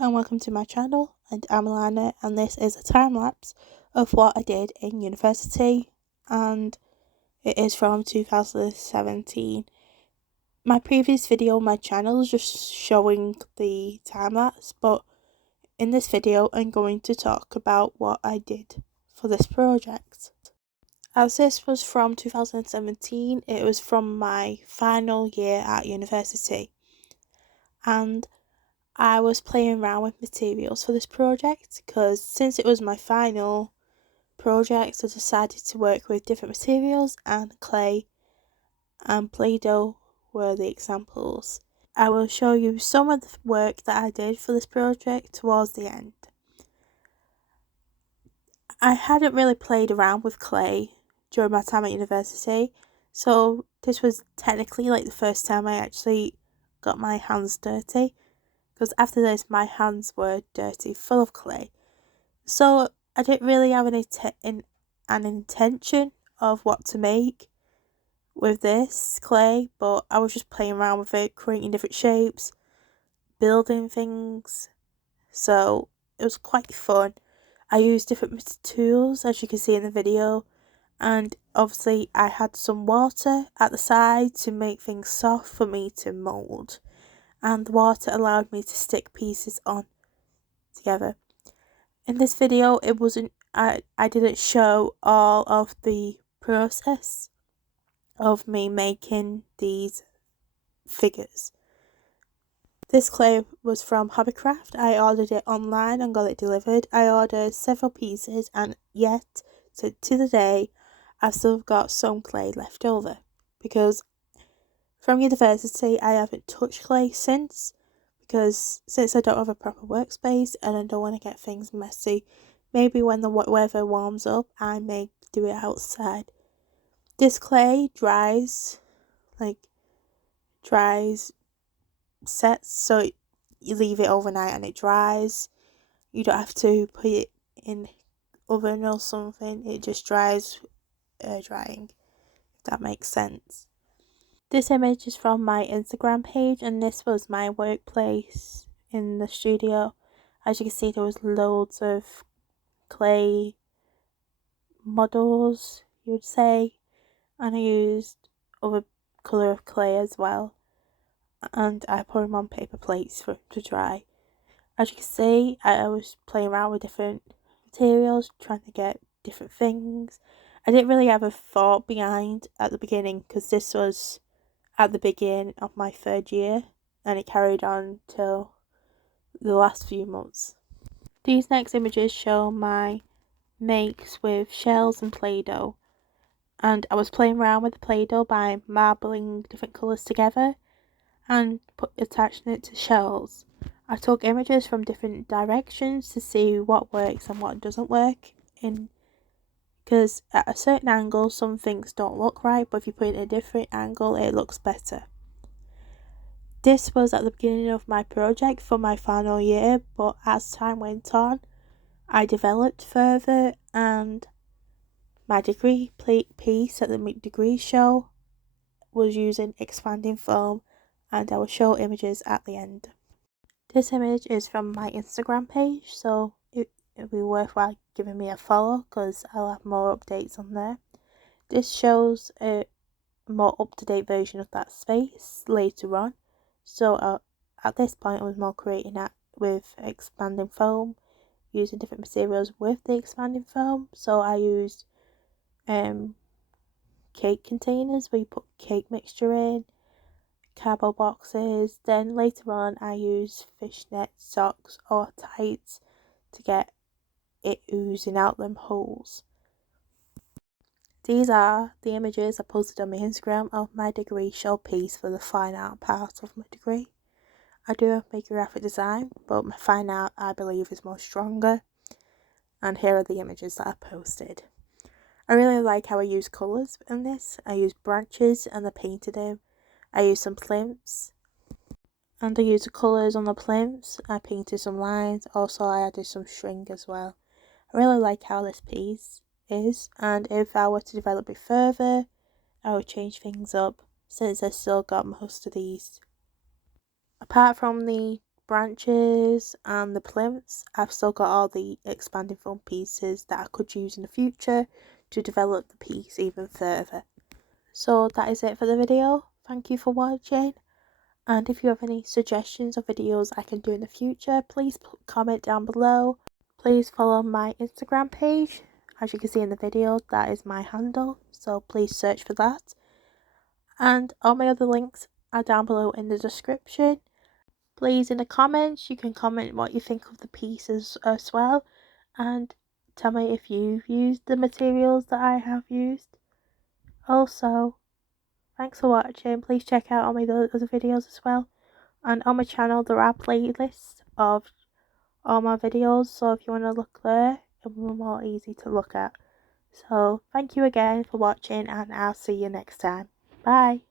and welcome to my channel, and I'm Alana, and this is a time lapse of what I did in university, and it is from 2017. My previous video on my channel is just showing the time lapse, but in this video I'm going to talk about what I did for this project. As this was from 2017, it was from my final year at university, and I was playing around with materials for this project because since it was my final project, I decided to work with different materials, and clay and Play-Doh were the examples. I will show you some of the work that I did for this project towards the end. I hadn't really played around with clay during my time at university, so this was technically like the first time I actually got my hands dirty. Because after this my hands were dirty, full of clay. So I didn't really have an intention of what to make with this clay, but I was just playing around with it, creating different shapes, building things. So it was quite fun. I used different tools, as you can see in the video, and obviously I had some water at the side to make things soft for me to mould, and the water allowed me to stick pieces on together. In this video, I didn't show all of the process of me making these figures. This clay was from Hobbycraft. I ordered it online and got it delivered. I ordered several pieces, and yet to the day I've still got some clay left over, because from university I haven't touched clay since, because since I don't have a proper workspace and I don't want to get things messy, maybe when the weather warms up I may do it outside. This clay dries sets, so you leave it overnight and it dries. You don't have to put it in oven or something, it just dries drying, if that makes sense. This image is from my Instagram page, and this was my workplace in the studio. As you can see, there was loads of clay models, you would say, and I used other colour of clay as well, and I put them on paper plates for to dry. As you can see, I was playing around with different materials, trying to get different things. I didn't really have a thought behind at the beginning, because this was at the beginning of my third year and it carried on till the last few months. These next images show my makes with shells and Play-Doh, and I was playing around with the Play-Doh by marbling different colours together and attaching it to shells. I took images from different directions to see what works and what doesn't work, because at a certain angle some things don't look right, but if you put it in a different angle it looks better. This was at the beginning of my project for my final year, but as time went on I developed further, and my degree piece at the degree show was using expanding foam, and I will show images at the end. This image is from my Instagram page, so it'll be worthwhile giving me a follow because I'll have more updates on there. This shows a more up-to-date version of that space later on. So at this point I was more creating that with expanding foam, using different materials with the expanding foam. So I used cake containers where you put cake mixture in, cardboard boxes. Then later on I used fishnet socks or tights to get it oozing out them holes. These are the images I posted on my Instagram of my degree show piece for the fine art part of my degree. I do have my graphic design, but my fine art I believe is more stronger. And here are the images that I posted. I really like how I use colours in this. I used branches and I painted them. I used some plinths and I used the colours on the plinths. I painted some lines. Also I added some string as well. I really like how this piece is, and if I were to develop it further I would change things up, since I still got most of these. Apart from the branches and the plinths, I've still got all the expanding foam pieces that I could use in the future to develop the piece even further. So that is it for the video. Thank you for watching, and if you have any suggestions of videos I can do in the future, please comment down below. Please follow my Instagram page. As you can see in the video, that is my handle, so please search for that. And all my other links are down below in the description. Please, in the comments, you can comment what you think of the pieces as well, and tell me if you've used the materials that I have used. Also, thanks for watching. Please check out all my other videos as well. And on my channel, there are playlists of all my videos, so if you want to look there, it will be more easy to look at. So, thank you again for watching, and I'll see you next time. Bye.